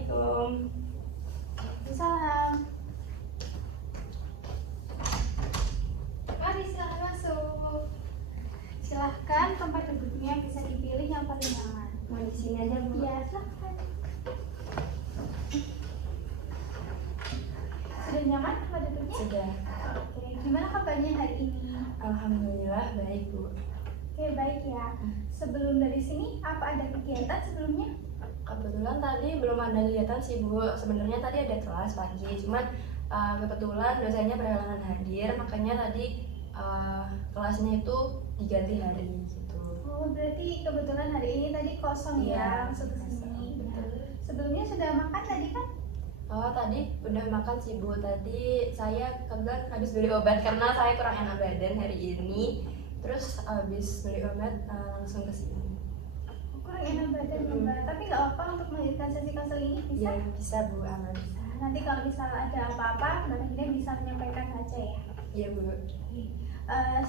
Assalamualaikum. Salam. Mari silahkan masuk. Silahkan tempat duduknya bisa dipilih yang paling nyaman. Mau di sini aja, Bu? Ya, silahkan. Sudah nyaman tempat duduknya? Sudah. Oke, gimana kabarnya hari ini? Alhamdulillah baik, Bu. Oke, baik ya. Sebelum dari sini, apa ada kegiatan sebelumnya? Kebetulan tadi belum ada kegiatan sih, Bu. Sebenarnya tadi ada kelas pagi, cuman kebetulan dosennya berhalangan hadir, makanya tadi kelasnya itu diganti hari gitu. Oh, berarti kebetulan hari ini tadi kosong ya, masuk ke sini. Betul. Sebelumnya sudah makan tadi kan? Oh, tadi udah makan sih, Bu. Tadi saya kebetulan habis beli obat karena saya kurang enak badan hari ini. Terus habis beli obat langsung ke sini. Kurang enak badan ya, Mbak. Tapi nggak apa untuk melanjutkan sesi konseling ini bisa? Ya, bisa, Bu. Aman. Nah, nanti kalau misalnya ada apa-apa, Mbak Gina bisa menyampaikan saja ya. Iya, Bu.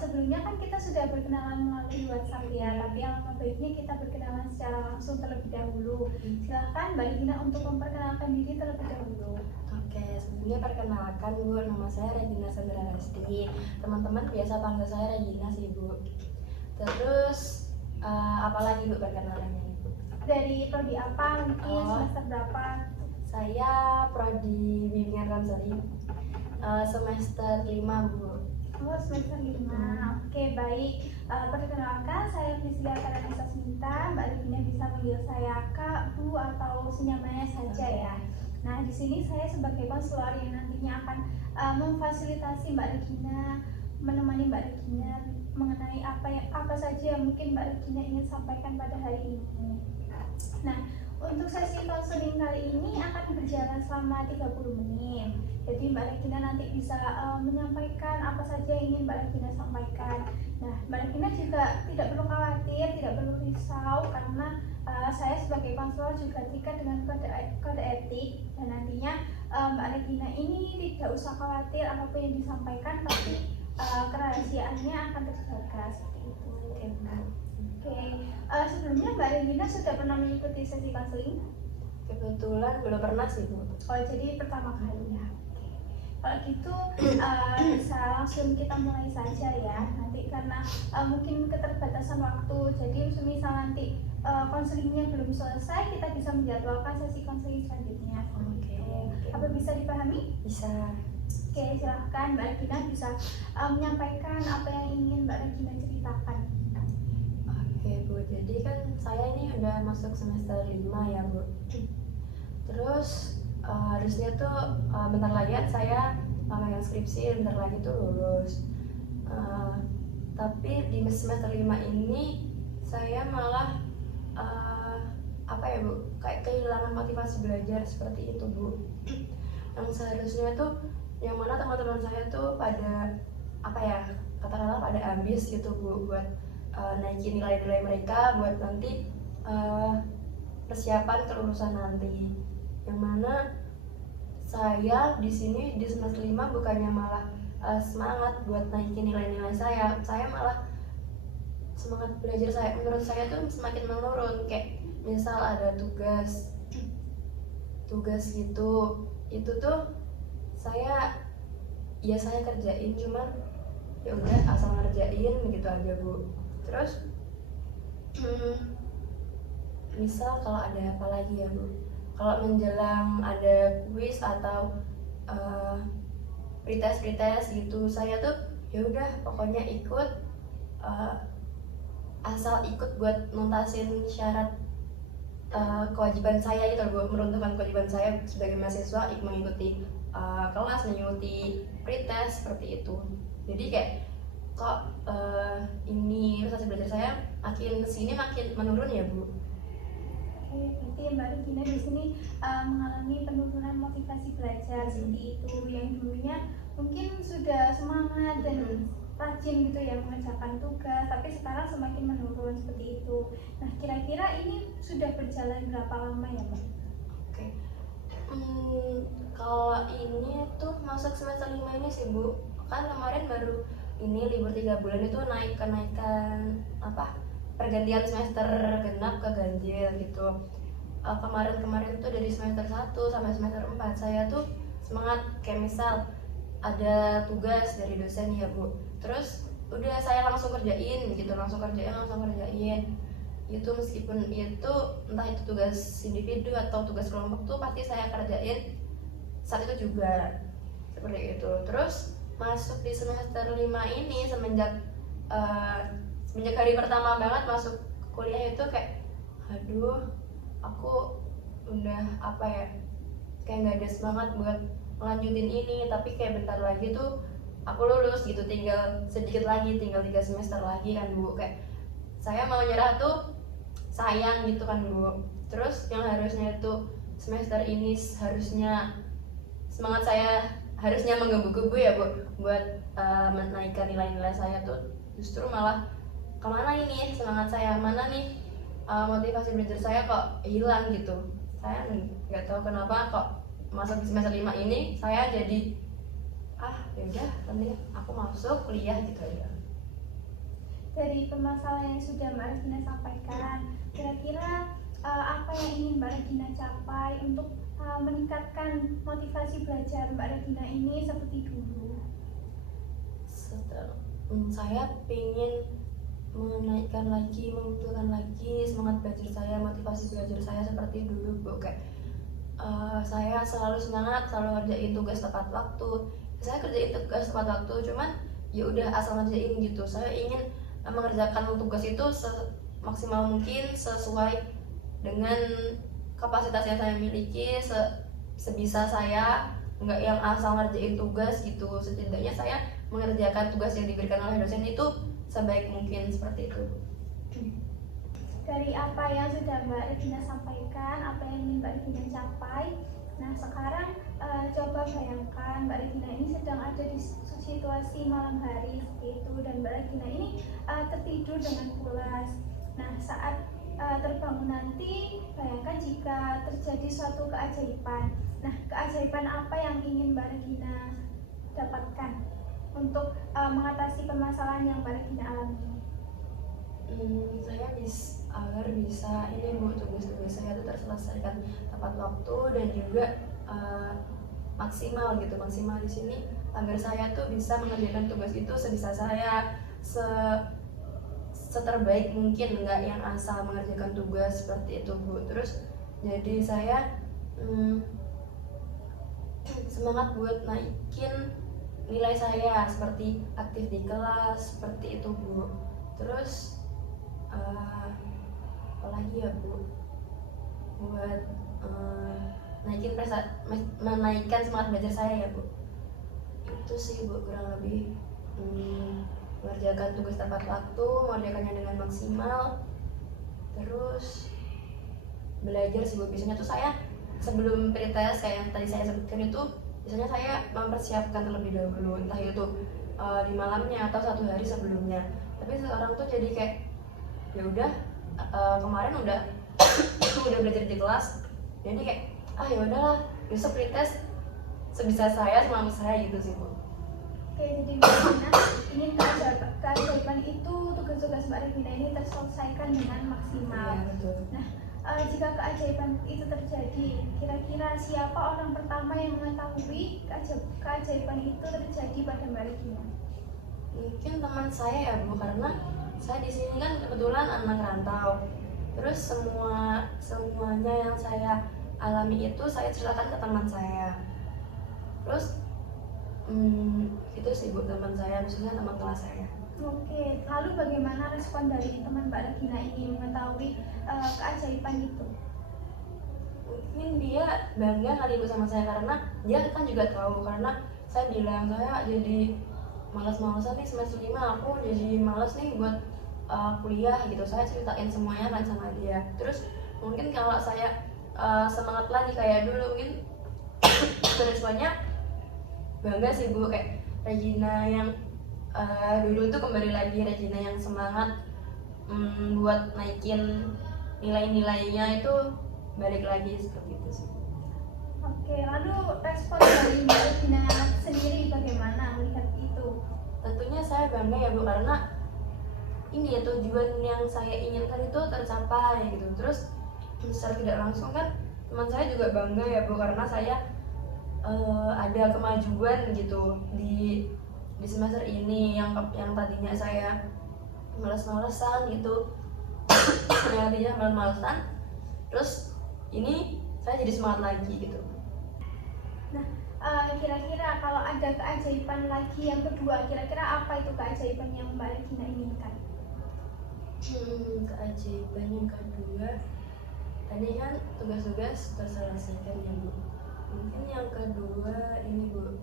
Sebelumnya kan kita sudah berkenalan melalui WhatsApp ya, tapi alangkah baiknya kita berkenalan secara langsung terlebih dahulu. Silahkan Mbak Gina untuk memperkenalkan diri terlebih dahulu. Oke, sebelumnya perkenalkan, Bu, nama saya Regina Sandra Resti. Teman-teman biasa panggil saya Regina sih, Bu. Terus apalagi, Bu, perkenalannya, Bu? Dari prodi apa, mungkin semester berapa? Saya prodi bimbingan konseling semester 5, Bu. Oh, semester 5. Oke, baik. Perkenalkan, saya Priscilla Karanisa Smita. Mbak Regina bisa panggil saya Kak, Bu, atau senyamannya saja ya. Nah, di sini saya sebagai konselor yang nantinya akan memfasilitasi Mbak Regina, menemani Mbak Regina mengenai apa saja yang mungkin Mbak Regina ingin sampaikan pada hari ini. Nah, untuk sesi konseling kali ini akan berjalan selama 30 menit. Jadi Mbak Regina nanti bisa menyampaikan apa saja yang ingin Mbak Regina sampaikan. Nah, Mbak Regina juga tidak perlu khawatir, tidak perlu risau karena saya sebagai konselor juga terikat dengan kode etik, dan nantinya Mbak Regina ini tidak usah khawatir apapun yang disampaikan, pasti kerahasiaannya akan terjaga seperti itu. Oke, sebelumnya Mbak Regina sudah pernah mengikuti sesi konseling? Kebetulan belum pernah sih, Bu. Oh, jadi pertama kali ya. Kalau gitu bisa langsung kita mulai saja ya. Nanti karena mungkin keterbatasan waktu, jadi misal nanti konselingnya belum selesai, kita bisa menjadwalkan sesi konseling selanjutnya. Oke. Apa bisa dipahami? Bisa. Oke, silahkan Mbak Regina bisa menyampaikan apa yang ingin Mbak Regina ceritakan. Oke, Bu. Jadi kan saya ini udah masuk semester 5 ya, Bu. Terus harusnya tuh bentar lagi kan saya memegang skripsi, bentar lagi tuh lulus. Tapi di semester 5 ini saya malah apa ya, Bu, kayak kehilangan motivasi belajar seperti itu, Bu. Yang seharusnya tuh yang mana teman-teman saya tuh pada apa ya, kata-kata pada ambis gitu, Bu, buat naikin nilai-nilai mereka buat nanti persiapan kelulusan nanti. Yang mana saya di sini di semester 5 bukannya malah semangat buat naikin nilai-nilai saya malah semangat belajar saya menurut saya tuh semakin menurun. Kayak misal ada tugas gitu, itu tuh saya kerjain, cuman ya udah asal ngerjain gitu aja, Bu. Terus misal kalau ada apa lagi ya, Bu, kalau menjelang ada kuis atau pretest gitu, saya tuh ya udah pokoknya ikut, asal ikut buat nuntasin syarat kewajiban saya gitu, Bu, meruntuhkan kewajiban saya sebagai mahasiswa, mengikuti kelas, mengikuti pretest seperti itu. Jadi kayak kok ini prestasi belajar saya makin kesini makin menurun ya, Bu. Oke, berarti Mbak Regina di sini mengalami penurunan motivasi belajar seperti itu. Yang dulunya mungkin sudah semangat dan rajin gitu ya mengerjakan tugas, tapi sekarang semakin menurun seperti itu. Nah, kira-kira ini sudah berjalan berapa lama ya, Mbak? Oke. Kalau ini tuh masuk semester 5 ini sih, Bu. Kan kemarin baru ini libur 3 bulan itu kenaikan apa, pergantian semester genap ke ganjil gitu. kemarin-kemarin tuh dari semester 1 sampai semester 4 saya tuh semangat, kayak misal ada tugas dari dosen ya Bu, terus udah saya langsung kerjain gitu, langsung kerjain itu, meskipun itu entah itu tugas individu atau tugas kelompok tuh pasti saya kerjain saat itu juga, seperti itu. Terus masuk di semester 5 ini semenjak hari pertama banget masuk kuliah itu kayak aduh, aku udah apa ya, kayak nggak ada semangat buat melanjutin ini, tapi kayak bentar lagi tuh aku lulus gitu, tinggal sedikit lagi, tinggal 3 semester lagi kan Bu, kayak saya mau nyerah tuh sayang gitu kan Bu. Terus yang harusnya itu semester ini harusnya semangat saya harusnya menggebu-gebu ya Bu buat menaikkan nilai-nilai saya tuh, justru malah kemana ini semangat saya, mana nih motivasi belajar saya kok hilang gitu. Saya nggak tahu kenapa kok masuk di semester 5 ini saya jadi ya udah penting aku masuk kuliah gitu aja. Dari permasalahan yang sudah Mbak Regina sampaikan, kira-kira apa yang ingin Mbak Regina capai untuk meningkatkan motivasi belajar Mbak Regina ini seperti dulu? Saya ingin menaikkan lagi, mengumpulkan lagi semangat belajar saya, motivasi belajar saya seperti dulu Bu. Kayak saya selalu semangat, selalu ngerjain tugas tepat waktu. Saya kerjain tugas tepat waktu, cuman ya udah asal ngerjain gitu. Saya ingin mengerjakan tugas itu semaksimal mungkin sesuai dengan kapasitas yang saya miliki, sebisa saya, nggak yang asal ngerjain tugas gitu. Setidaknya saya mengerjakan tugas yang diberikan oleh dosen itu sebaik mungkin, seperti itu. Dari apa yang sudah Mbak Regina sampaikan, apa yang ingin Mbak Regina capai, nah sekarang coba bayangkan Mbak Regina ini sedang ada di situasi malam hari seperti itu, dan Mbak Regina ini tertidur dengan pulas. Nah saat terbangun nanti, bayangkan jika terjadi suatu keajaiban. Nah keajaiban apa yang ingin Mbak Regina dapatkan untuk mengatasi permasalahan yang Mbak Regina alami? Saya agar bisa ini Bu, tugas-tugas saya itu terselesaikan tepat waktu dan juga maksimal gitu, maksimal di sini agar saya tuh bisa mengerjakan tugas itu sebisa saya, seterbaik mungkin, nggak yang asal mengerjakan tugas seperti itu Bu. Terus jadi saya semangat buat naikin nilai saya, seperti aktif di kelas seperti itu Bu. Terus apalagi ya Bu, buat menaikkan semangat belajar saya ya Bu. Itu sih Bu, kurang lebih mengerjakan tugas tepat waktu, mengerjakannya dengan maksimal, terus belajar sih Bu. Biasanya tuh saya sebelum pretest kayak yang tadi saya sebutkan itu, biasanya saya mempersiapkan terlebih dahulu, entah itu di malamnya atau 1 hari sebelumnya. Tapi sekarang tuh jadi kayak ya udah, kemarin udah udah belajar di kelas, jadi kayak ya udahlah, besok pretest sebisa saya, semampu saya gitu sih Bu. Oke, jadi Mbak Regina ingin keajaiban itu, tugas-tugas Mbak Regina ini terselesaikan dengan maksimal. Iya, betul. Nah, jika keajaiban itu terjadi, kira-kira siapa orang pertama yang mengetahui keajaiban itu terjadi pada Mbak Regina? Mungkin teman saya ya Bu, karena saya di sini kan kebetulan anak rantau. Terus semuanya yang saya alami itu saya ceritakan ke teman saya. Terus itu sih Bu, teman saya, maksudnya teman kelas saya. Oke, lalu bagaimana respon dari teman Mbak Regina ini mengetahui keajaiban itu? Mungkin dia bangga kali Bu sama saya, karena dia kan juga tahu, karena saya bilang saya jadi malas-malasan nih semester 5, aku jadi malas nih buat kuliah gitu. Saya ceritain semuanya kan sama dia. Terus mungkin kalau saya semangat lagi kayak dulu, mungkin responnya bangga sih Bu, kayak Regina yang dulu tuh kembali lagi, Regina yang semangat buat naikin nilai-nilainya itu balik lagi, seperti itu sih. Oke, lalu respon dari Mbak Regina sendiri bagaimana melihat itu? Tentunya saya bangga ya Bu, karena ini ya tujuan yang saya inginkan itu tercapai gitu. Terus secara tidak langsung kan teman saya juga bangga ya Bu, karena saya ada kemajuan gitu di semester ini yang tadinya saya malas-malasan gitu. Yang tadinya malas-malasan, terus ini saya jadi semangat lagi gitu. Nah, kira-kira kalau ada keajaiban lagi yang kedua, kira-kira apa itu keajaiban yang Mbak Regina inginkan? Keajaiban yang kedua, tadi kan tugas-tugas terselesaikan ya Bu. Mungkin yang kedua ini Bu,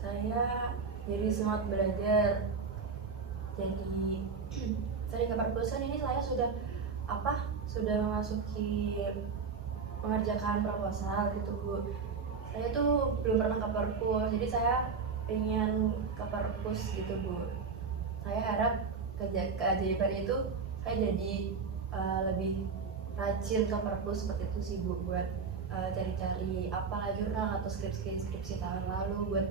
saya jadi semangat belajar. Jadi sering ke perpustakaan ini saya sudah memasuki mengerjakan proposal gitu Bu. Saya tuh belum pernah ke perpus, jadi saya ingin ke perpus gitu Bu. Saya harap keajaiban itu saya jadi lebih rajin ke perpus seperti itu sih Bu, buat cari-cari apalah jurnal atau skripsi tahun lalu buat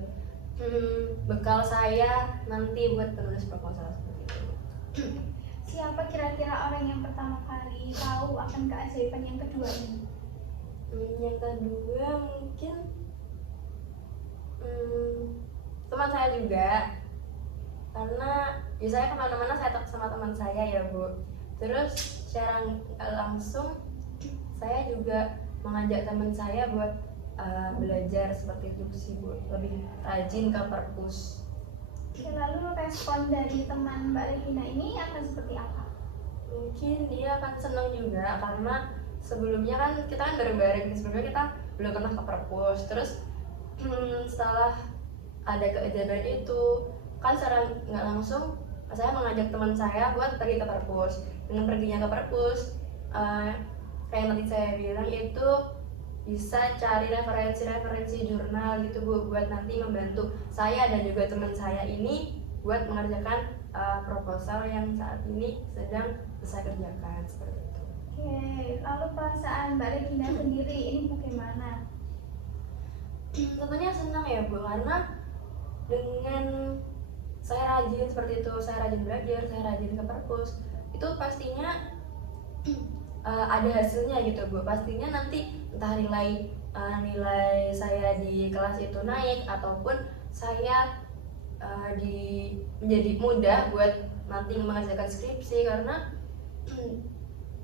bekal saya nanti buat menulis proposal seperti itu. Siapa kira-kira orang yang pertama kali tahu akan keajaiban yang kedua ini? Yang kedua mungkin teman saya juga, karena ya saya kemana-mana saya tetap sama teman saya ya Bu. Terus secara langsung saya juga mengajak teman saya buat belajar seperti itu sih Bu, lebih rajin ke perpus. Oke, lalu respon dari teman Mbak Regina ini akan seperti apa? Mungkin dia akan senang juga, karena sebelumnya kan kita kan bareng-bareng, sebelumnya kita belum pernah ke perpus. Terus setelah ada keajaiban itu kan secara nggak langsung saya mengajak teman saya buat pergi ke perpus. Dengan perginya ke perpus, kayak nanti saya bilang itu bisa cari referensi jurnal gitu Bu, buat nanti membantu saya dan juga teman saya ini buat mengerjakan proposal yang saat ini sedang saya kerjakan seperti itu. Oke, lalu perasaan Mbak Regina sendiri ini bagaimana? Tentunya senang ya Bu, karena dengan saya rajin seperti itu, saya rajin belajar, saya rajin ke perpus, itu pastinya ada hasilnya gitu Bu. Pastinya nanti entah nilai saya di kelas itu naik, ataupun saya menjadi mudah buat nanti mengerjakan skripsi, karena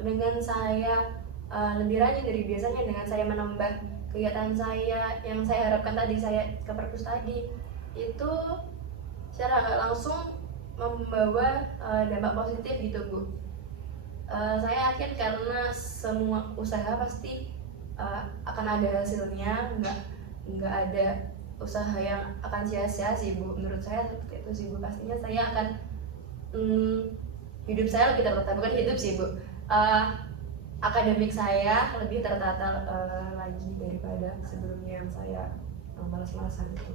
dengan saya lebih rajin dari biasanya, dengan saya menambah kegiatan saya yang saya harapkan tadi, saya ke perpus tadi, itu secara nggak langsung membawa dampak positif gitu Bu. Saya yakin karena semua usaha pasti akan ada hasilnya, nggak ada usaha yang akan sia-sia sih Bu. Menurut saya seperti itu sih Bu. Pastinya saya akan hidup saya lebih tertata, bukan hidup sih Bu, akademik saya lebih tertata lagi daripada sebelumnya yang saya malas-malasan itu.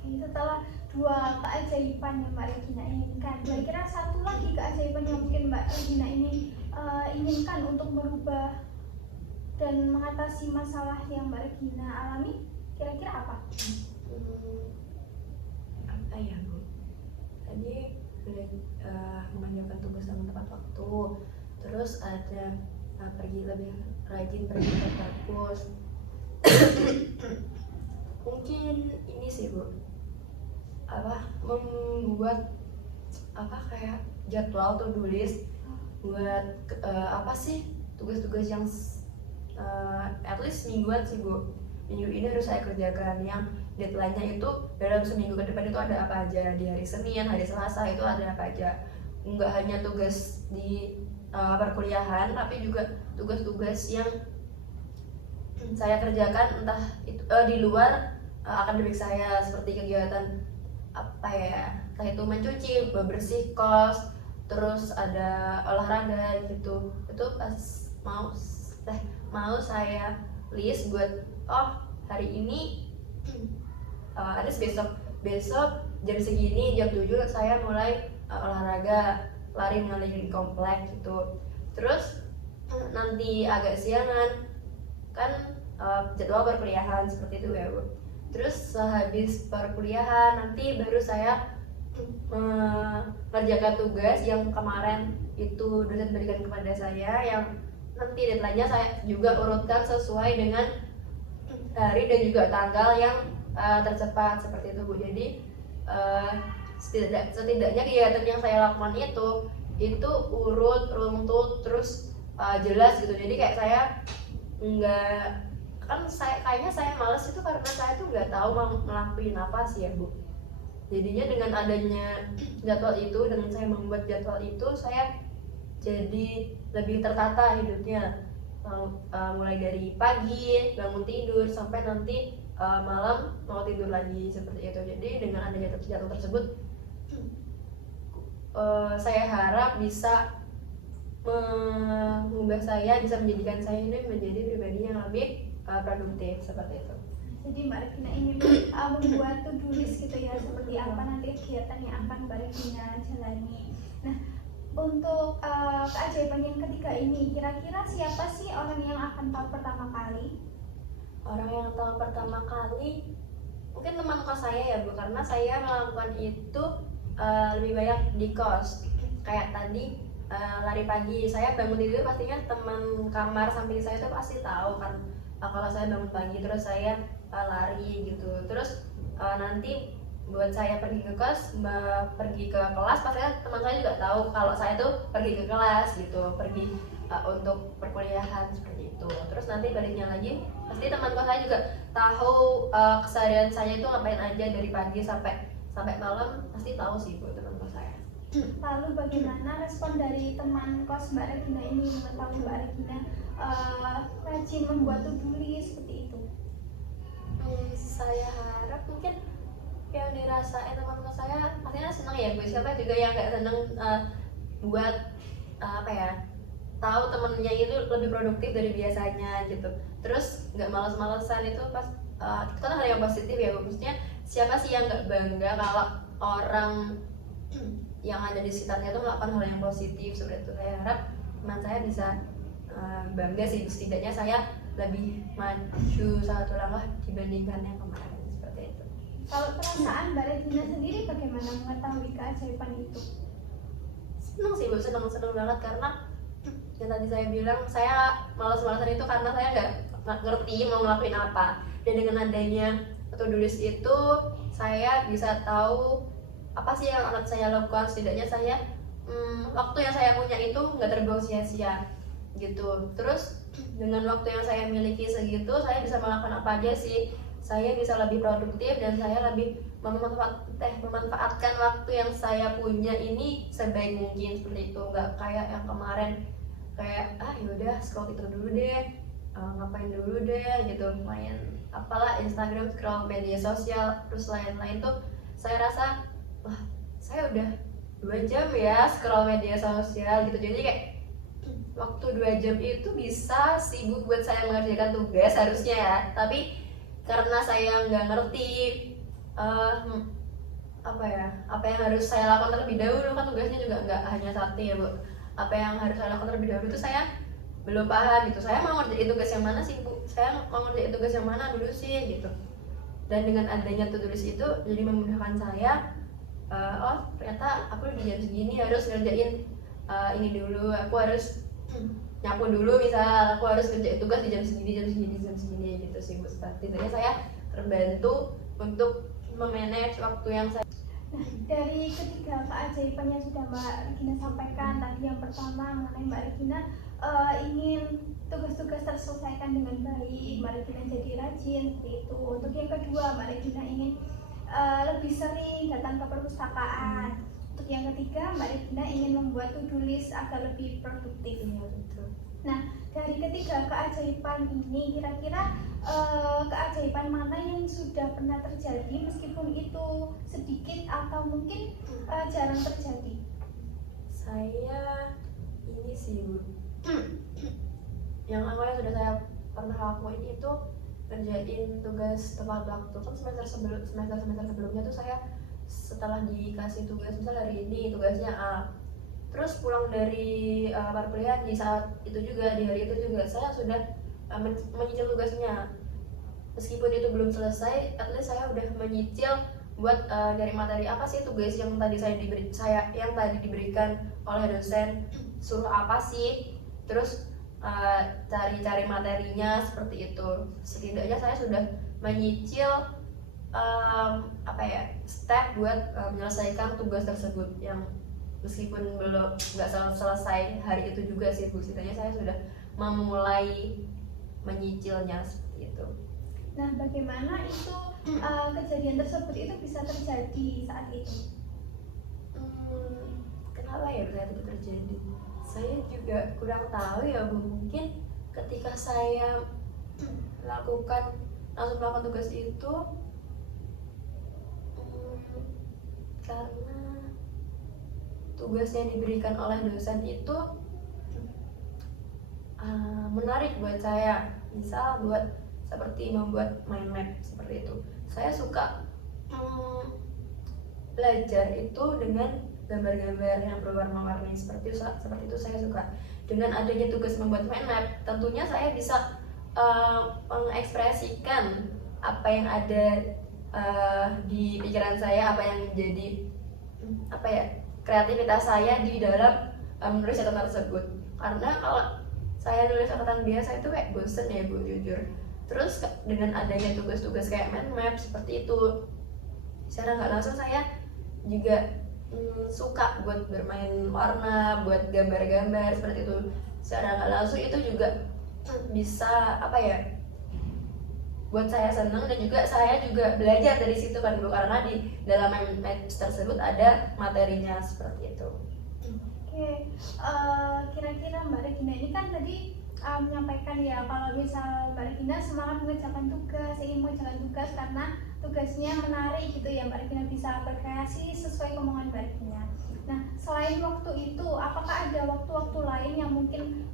Setelah dua keajaiban yang Mbak Regina inginkan, kira-kira satu lagi keajaiban yang mungkin Mbak Regina ini inginkan untuk merubah dan mengatasi masalah yang Mbak Regina alami, kira-kira apa? Apa ya Bu? Tadi mengajukan tugas dalam tepat waktu, terus ada lebih rajin pergi ke perpus. Mungkin ini sih Bu, membuat kayak jadwal to-do list buat tugas-tugas yang at least mingguan sih Bu. Minggu ini harus saya kerjakan, yang deadline-nya itu dalam seminggu ke depan itu ada apa aja, di hari Senin, hari Selasa itu ada apa aja. Enggak hanya tugas di perkuliahan, tapi juga tugas-tugas yang saya kerjakan entah itu di luar akademik saya, seperti kegiatan kayak itu mencuci, bebersih kos, terus ada olahraga gitu. Itu pas mau saya list buat hari ini ada besok jam segini, jam 7 saya mulai olahraga, lari mengelilingi komplek gitu. Terus nanti agak siangan kan jadwal perkuliahan seperti itu ya Bu. Terus sehabis perkuliahan nanti baru saya mengerjakan tugas yang kemarin itu dosen berikan kepada saya, yang nanti deadline-nya saya juga urutkan sesuai dengan hari dan juga tanggal yang tercepat seperti itu Bu. Jadi setidaknya kegiatan yang saya lakukan itu urut, runtut, terus jelas gitu. Jadi kayak saya nggak, kan kayaknya saya males itu karena saya tuh nggak tahu mau ngelakuin apa sih ya Bu. Jadinya dengan adanya jadwal itu, dengan saya membuat jadwal itu, saya jadi lebih tertata hidupnya. Mulai dari pagi bangun tidur sampai nanti malam mau tidur lagi seperti itu. Jadi dengan adanya jadwal tersebut saya harap bisa mengubah saya, bisa menjadikan saya ini menjadi pribadi yang lebih produktif seperti itu. Jadi Mbak Regina ingin membuat to-do list gitu ya, seperti apa nanti kegiatan yang akan Mbak Regina jalani. Nah, untuk keajaiban yang ketiga ini, kira-kira siapa sih orang yang akan tahu pertama kali? Orang yang tahu pertama kali mungkin teman kos saya ya Bu, karena saya melakukan itu lebih banyak di kos. Kayak tadi lari pagi, saya bangun tidur pastinya teman kamar samping saya itu pasti tahu kan kalau saya bangun pagi, terus saya lari gitu. Terus nanti buat saya pergi ke kos, pergi ke kelas, pastinya teman saya juga tahu kalau saya tuh pergi ke kelas gitu, pergi untuk perkuliahan seperti itu. Terus nanti baliknya lagi, pasti teman kos saya juga tahu keseharian saya itu ngapain aja dari pagi sampai malam, pasti tahu sih Bu teman kos saya. Lalu bagaimana respon dari teman kos Mbak Regina ini mengetahui Mbak Regina rajin membuat to-do list seperti itu? Saya harap mungkin yang dirasain teman kos saya pastinya senang ya Bu. Siapa juga yang gak senang buat apa ya, tahu temennya itu lebih produktif dari biasanya gitu. Terus nggak malas-malasan, itu itu kan hal yang positif ya Bu. Maksudnya siapa sih yang nggak bangga kalau orang yang ada di sekitarnya itu melakukan hal yang positif seperti itu. Saya harap teman saya bisa bangga sih, setidaknya saya lebih maju satu langkah dibandingkan yang kemarin seperti itu. Kalau perasaan Mbak Regina sendiri bagaimana mengetahui keajaiban itu? Senang sih Bu, senang banget, karena yang tadi saya bilang saya malas-malasan itu karena saya nggak ngerti mau ngelakuin apa. Dan dengan adanya to-do list itu saya bisa tahu apa sih yang akan saya lakukan. Setidaknya saya waktu yang saya punya itu nggak terbuang sia-sia gitu. Terus dengan waktu yang saya miliki segitu, saya bisa melakukan apa aja sih. Saya bisa lebih produktif dan saya lebih memanfaatkan waktu yang saya punya ini sebaik mungkin seperti itu. Nggak kayak yang kemarin, kayak yaudah scroll itu dulu deh, ngapain dulu deh gitu, main apalah Instagram, scroll media sosial, terus lain-lain tuh saya rasa wah saya udah 2 jam ya scroll media sosial gitu. Jadi kayak waktu 2 jam itu bisa sibuk buat saya mengerjakan tugas harusnya ya, tapi karena saya nggak ngerti apa yang harus saya lakukan terlebih dahulu, kan tugasnya juga nggak hanya satu ya Bu. Apa yang harus saya lakukan terlebih dahulu itu saya belum paham gitu. Saya mau ngerjain tugas yang mana sih Bu, saya mau ngerjain tugas yang mana dulu sih gitu. Dan dengan adanya to-do list itu jadi memudahkan saya, oh ternyata aku di jam segini harus ngerjain ini dulu, aku harus nyapu dulu, misal aku harus ngerjain tugas di jam segini gitu sih Bu. Setidaknya saya terbantu untuk memanage waktu yang saya. Nah, dari ketiga keajaiban yang sudah Mbak Regina sampaikan tadi, yang pertama mengenai Mbak Regina ingin tugas-tugas terselesaikan dengan baik, Mbak Regina jadi rajin seperti itu. Untuk yang kedua, Mbak Regina ingin lebih sering datang ke perpustakaan. Untuk yang ketiga, Mbak Regina ingin membuat to-do list agar lebih produktif. Iya betul. Nah, dari ketiga keajaiban ini, kira-kira keajaiban mana yang sudah pernah terjadi meskipun itu sedikit atau mungkin jarang terjadi? Saya ini sih Bu, yang awalnya sudah saya pernah lakuin itu kerjain tugas tepat waktu. Kan semester sebelumnya tuh saya setelah dikasih tugas, misal hari ini tugasnya A, terus pulang dari perkuliahan di saat itu juga, di hari itu juga saya sudah menyicil tugasnya. Meskipun itu belum selesai, at least saya udah menyicil buat nyari materi apa sih tugas yang tadi yang tadi diberikan oleh dosen, suruh apa sih, terus cari-cari materinya seperti itu. Setidaknya saya sudah menyicil step buat menyelesaikan tugas tersebut yang meskipun belum nggak selesai hari itu juga sih Bu, setidaknya saya sudah memulai menyicilnya seperti itu. Nah, bagaimana itu kejadian tersebut itu bisa terjadi saat itu? Kenapa ya bisa itu terjadi? Saya juga kurang tahu ya Bu. Mungkin ketika saya langsung melakukan tugas itu karena tugas yang diberikan oleh dosen itu menarik buat saya. Misal seperti membuat mind map seperti itu. Saya suka belajar itu dengan gambar-gambar yang berwarna-warni seperti itu saya suka. Dengan adanya tugas membuat mind map, tentunya saya bisa mengekspresikan apa yang ada di pikiran saya, apa yang menjadi kreativitas saya di dalam menulis catatan tersebut. Karena kalau saya nulis catatan biasa itu kayak bosen ya Bu, jujur. Terus dengan adanya tugas-tugas kayak mind map seperti itu, secara nggak langsung saya juga suka buat bermain warna, buat gambar-gambar seperti itu. Secara nggak langsung itu juga bisa buat saya senang, dan juga saya juga belajar dari situ kan Bu, karena di dalam match tersebut ada materinya seperti itu. Oke, kira-kira Mbak Regina ini kan tadi menyampaikan ya kalau misal Mbak Regina semangat mengerjakan tugas, ingin mengerjakan tugas karena tugasnya menarik gitu ya, Mbak Regina bisa berkreasi sesuai kemauan Mbak Regina. Nah, selain waktu itu, apakah ada waktu-waktu lain yang mungkin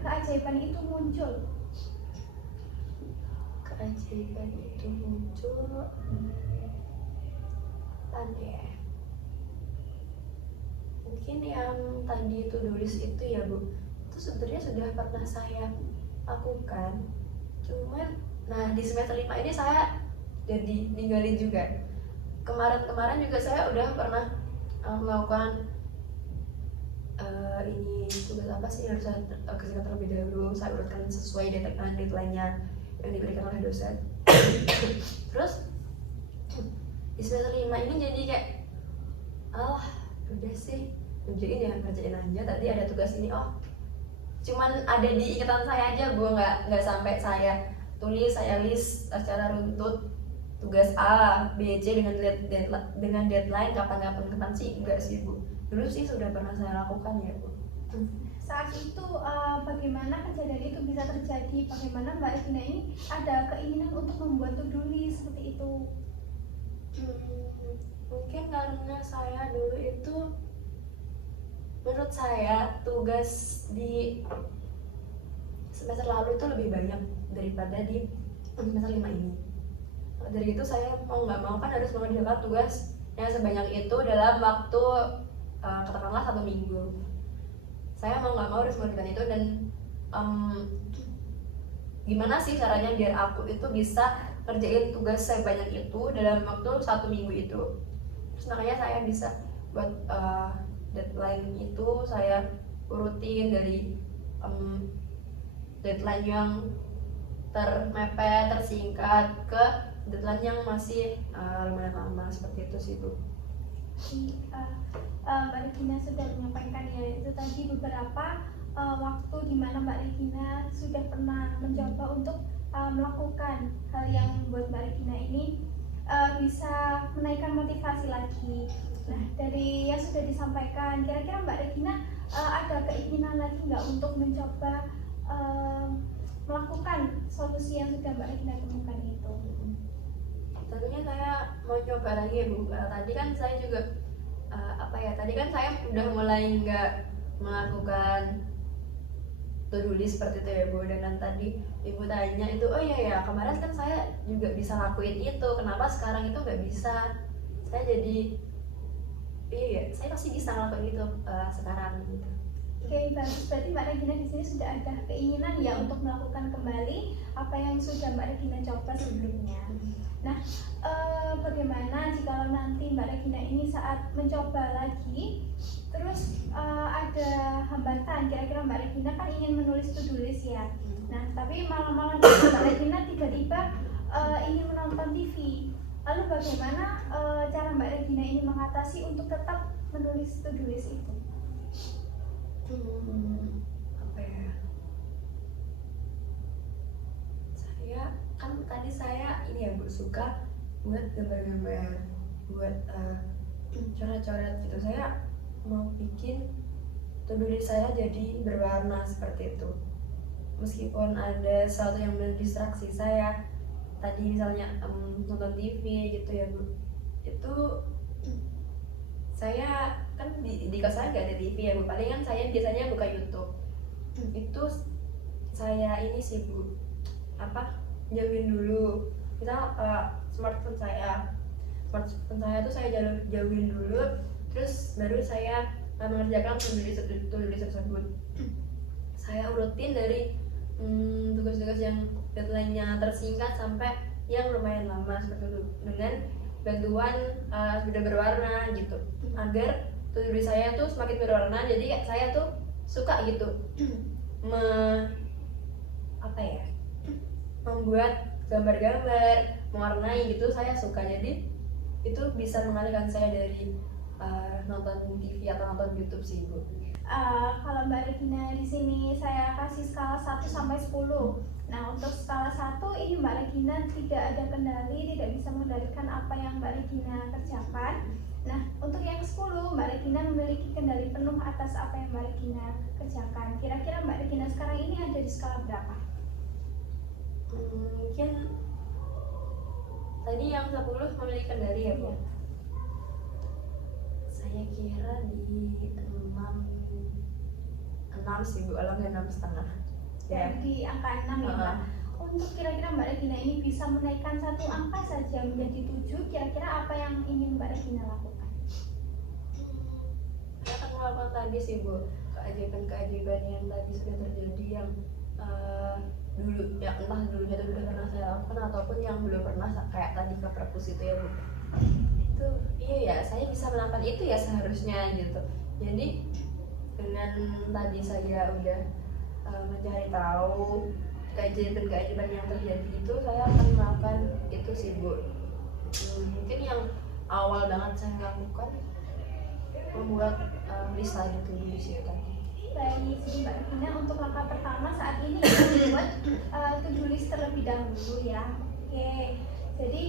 keajaiban itu muncul? Keajaiban itu muncul ya, mungkin yang tadi itu tulis itu ya Bu, itu sebenarnya sudah pernah saya lakukan, cuman di semester 5 ini saya jadi ninggalin juga. Kemarin juga saya udah pernah melakukan ini tugas apa sih yang harus saya kerjakan terlebih dahulu, saya urutkan sesuai deadline-nya yang diberikan oleh dosen. Terus di semester 5 ini jadi kayak udah sih ngerjain aja, tadi ada tugas ini, cuman ada di ingatan saya aja Bu, nggak sampai saya tulis, saya list secara runtut tugas A, B, C dengan deadline kapan sih, enggak sih Bu. Dulu sih sudah pernah saya lakukan ya Bu. Saat itu bagaimana kejadian itu bisa terjadi? Bagaimana Mbak Regina ini ada keinginan untuk membuat to-do list seperti itu? Mungkin karena saya dulu itu, menurut saya tugas di semester lalu itu lebih banyak daripada di semester 5 ini. Dari itu saya mau nggak mau kan harus mengerjakan tugas yang sebanyak itu dalam waktu katakanlah 1 minggu. Saya mau nggak mau harus mengerjakan itu, dan gimana sih caranya biar aku itu bisa ngerjain tugas sebanyak itu dalam waktu 1 minggu itu. Terus makanya saya bisa buat deadline itu saya urutin dari deadline yang termepet, tersingkat ke deadline yang masih lumayan lama, seperti itu sih Bu. Mbak Regina sudah menyampaikan ya, itu tadi beberapa waktu di mana Mbak Regina sudah pernah mencoba untuk melakukan hal yang membuat Mbak Regina ini bisa menaikkan motivasi lagi. Nah, dari yang sudah disampaikan, kira-kira Mbak Regina ada keinginan lagi nggak untuk mencoba melakukan solusi yang sudah Mbak Regina temukan itu? Tentunya saya mau coba lagi ya Bu. Tadi kan saya juga tadi kan saya udah mulai nggak melakukan to-do list seperti itu ya Bu. Dan tadi Ibu tanya itu, kemarin kan saya juga bisa lakuin itu, kenapa sekarang itu nggak bisa? Saya jadi saya pasti bisa ngelakuin itu sekarang gitu. Oke, bagus. Berarti Mbak Regina di sini sudah ada keinginan ya untuk melakukan kembali apa yang sudah Mbak Regina coba sebelumnya. Nah, bagaimana jika nanti Mbak Regina ini saat mencoba lagi, terus ada hambatan, kira-kira Mbak Regina kan ingin menulis to-do list ya. Nah, tapi malam-malam Mbak Regina tiba-tiba ingin menonton TV. Lalu bagaimana cara Mbak Regina ini mengatasi untuk tetap menulis to-do list itu? Apa ya? Saya kan tadi saya ini ya Bu, suka buat gambar-gambar, buat coret-coret gitu. Saya mau bikin to-do list saya jadi berwarna seperti itu. Meskipun ada sesuatu yang mendistraksi saya, tadi misalnya nonton TV gitu ya Bu, itu saya kan di kos saya nggak ada TV ya Bu, paling kan saya biasanya buka YouTube. Itu saya ini sih Bu, jauhin dulu, misal smartphone saya tuh saya jauhin dulu, terus baru saya mengerjakan to-do list tersebut. Saya urutin dari tugas-tugas yang deadline-nya tersingkat sampai yang lumayan lama seperti itu, dengan bantuan sudah berwarna gitu, agar to-do list saya tuh semakin berwarna. Jadi saya tuh suka gitu membuat gambar-gambar, mewarnai gitu, saya suka. Jadi itu bisa mengalihkan saya dari nonton TV atau nonton YouTube sih Bu. Kalau Mbak Regina di sini saya kasih skala 1 sampai 10. Nah, untuk skala 1 ini Mbak Regina tidak ada kendali, tidak bisa mengendalikan apa yang Mbak Regina kerjakan. Nah, untuk yang 10 Mbak Regina memiliki kendali penuh atas apa yang Mbak Regina kerjakan. Kira-kira Mbak Regina sekarang ini ada di skala berapa? Mungkin tadi yang 10 memiliki kendali ya Bu. Saya kira di 6 sih Bu, kalau nggak 6,5 ya. Di angka 6 ya Mbak. Untuk kira-kira Mbak Regina ini bisa menaikkan satu angka saja menjadi 7, kira-kira apa yang ingin Mbak Regina lakukan? Saya akan melakukan tadi sih Bu, keajaiban-keajaiban yang tadi sudah terjadi, yang dulu ya, entah dulunya itu sudah pernah saya lakukan ataupun yang belum pernah, kayak tadi ke perpus itu ya Bu. Itu iya ya, saya bisa melakukan itu ya seharusnya gitu. Jadi dengan tadi saya udah mencari tahu keajaiban-keajaiban yang terjadi itu, saya akan melakukan itu sih Bu. Mungkin yang awal banget saya lakukan membuat list lagi to-do list itu tadi. Baik, jadi Mbak Regina untuk langkah pertama saat ini kita membuat to-do list terlebih dahulu ya. Oke, jadi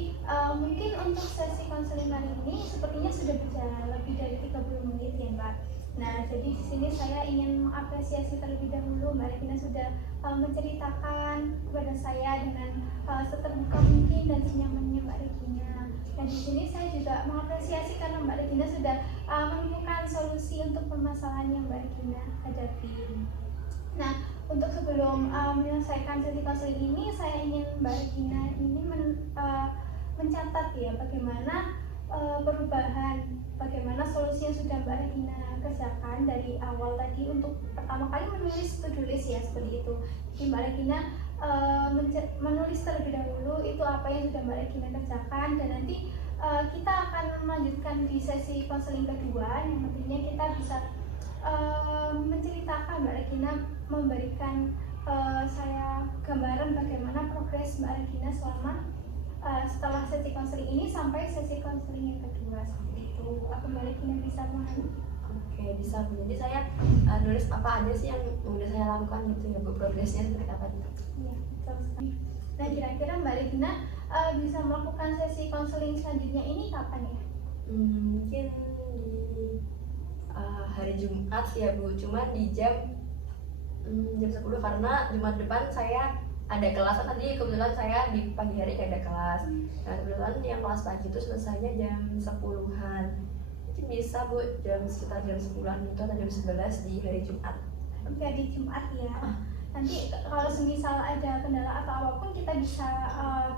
mungkin untuk sesi konseling kali ini sepertinya sudah berjalan lebih dari 30 menit ya Mbak. Nah, jadi di sini saya ingin mengapresiasi terlebih dahulu Mbak Regina sudah menceritakan kepada saya dengan seterbuka mungkin dan senyamannya Mbak Regina. Dan di sini saya juga mengapresiasi karena Mbak Regina sudah menemukan solusi untuk permasalahan yang Mbak Regina hadapi. Nah, untuk sebelum menyelesaikan sesi konseling ini, saya ingin Mbak Regina ini mencatat ya bagaimana perubahan, bagaimana solusi yang sudah Mbak Regina kerjakan dari awal tadi untuk pertama kali menulis to-do list ya seperti itu. Jadi Mbak Regina menulis terlebih dahulu itu apa yang sudah Mbak Regina kerjakan, dan nanti kita akan melanjutkan di sesi konseling kedua yang nantinya kita bisa menceritakan Mbak Regina, memberikan saya gambaran bagaimana progres Mbak Regina selama setelah sesi konseling ini sampai sesi konseling yang kedua seperti itu. Aku Mbak Regina bisa memahami? Oke, bisa Bu. Jadi saya nulis apa aja sih yang udah saya lakukan gitu ya Bu, progresnya seperti apa gitu. Iya, betul sekali. Nah, kira-kira Mbak Regina bisa melakukan sesi konseling selanjutnya ini kapan ya? Mungkin di hari Jumat ya Bu, cuma di jam 10 karena Jumat depan saya ada kelas. Tadi kebetulan saya di pagi hari ada kelas. Nah, kebetulan yang kelas pagi itu selesainya jam 10-an. Jadi bisa Bu, sekitar jam 10-an itu atau jam 11 di hari Jumat. Oke, di Jumat ya. Nanti kalau semisal ada kendala atau apapun kita bisa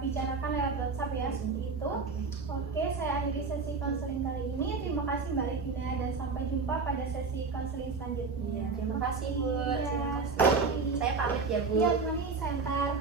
bicarakan lewat WhatsApp ya, seperti itu. Oke, saya akhiri sesi konseling kali ini. Terima kasih Mbak Regina dan sampai jumpa pada sesi konseling selanjutnya. Terima kasih Bu. Ya, Terima kasih. Saya pamit ya Bu. Iya, mari saya antar.